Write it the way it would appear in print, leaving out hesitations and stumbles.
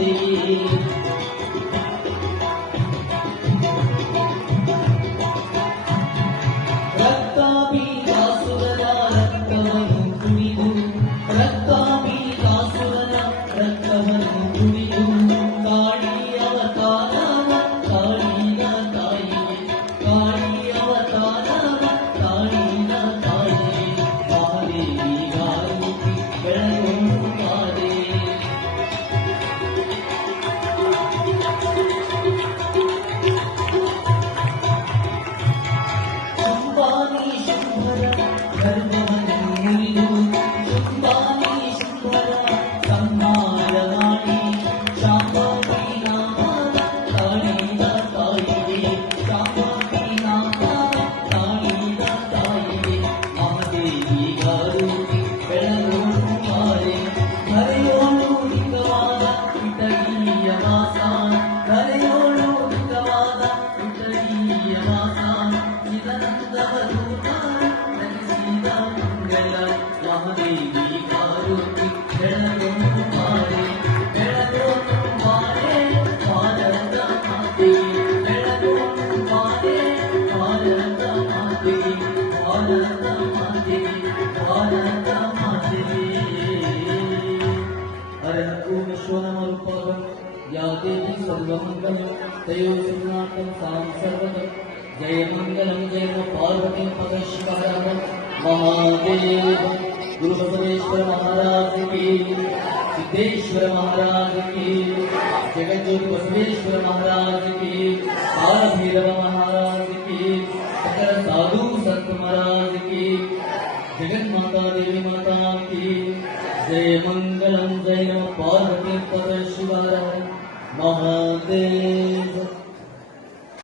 महादेवी ರಕ್ತಾಭಿಲಾಸುರನ ರಕ್ತವನ್ನು ಕುಡಿದು ರಕ್ತಾಭಿಲಾಸುರನ ರಕ್ತವನ್ನು ಕುಡಿದು ಕಾಳಿ ಅವತಾರವ ಕಾಳಿನ ತಾಯಿಗೆ ಕಾಳಿ ಅವತಾರವ ಕಾಳಿನ ತಾಯಿಗೆ ಮಹಾದೇವಿ ಗಾರುತಿ ಬೆಳಗೋಡು ಮಾದೇ ಅಂಬಾನಿ ಶಂಭರ ಗರ್ಭವನ್ನು ಮುರಿದು ಅಂಬಾನಿ ಶಂಭರ ಸಂಹಾರ ಮಾಡಿ ಶಾಂಭವಿ ನಾಮದ ಕಾಳಿನ ತಾಯಿಗೆ ಶಾಂಭವಿ ನಾಮದ ಕಾಳಿನ ತಾಯಿಗೆ ಮಹಾದೇವಿ ಗಾರುತಿ ಬೆಳಗೋಡು ಮಾರೆ ಕರೆಯೋಳು ನಿಜವಾದ ಇಟಗಿಯ ವಾಸ ಕರೆಯೋಳು ನಿಜವಾದ ಇಟಗಿಯ ವಾಸ ಮಹಾದೇವಿ ಗಾರುತಿ ಬೆಳಗೋಡು ಮಾರೆ ಬೆಳಗೋಡು ಮಾರೆ ಭಾರತ ಮಾತೆಗೆ ಬೆಳಗೋಡು ಮಾರೆ ಭಾರತ ಮಾತೆಗೆ ಭಾರತ ಮಾತೆಗೆ ಭಾರತ ಮಾತೆಗೆ ಅರಹತು ವಿಶ್ವನಮರುಪಗಂ या देवी सर्वमंगलं तयो सुनातं सां सर्वदं जय मंगलं जय पार्वती परमेश्वर महादेव गुरु बसवेश्वर महाराज की सिद्धेश्वर महाराज की जगज्योति बसवेश्वर महाराज की काल भैरव महाराज की सकल साधु संत महाराज की जगन माता देवी माता की जय मंगलम जय पार्वती परमेश्वर महादेव।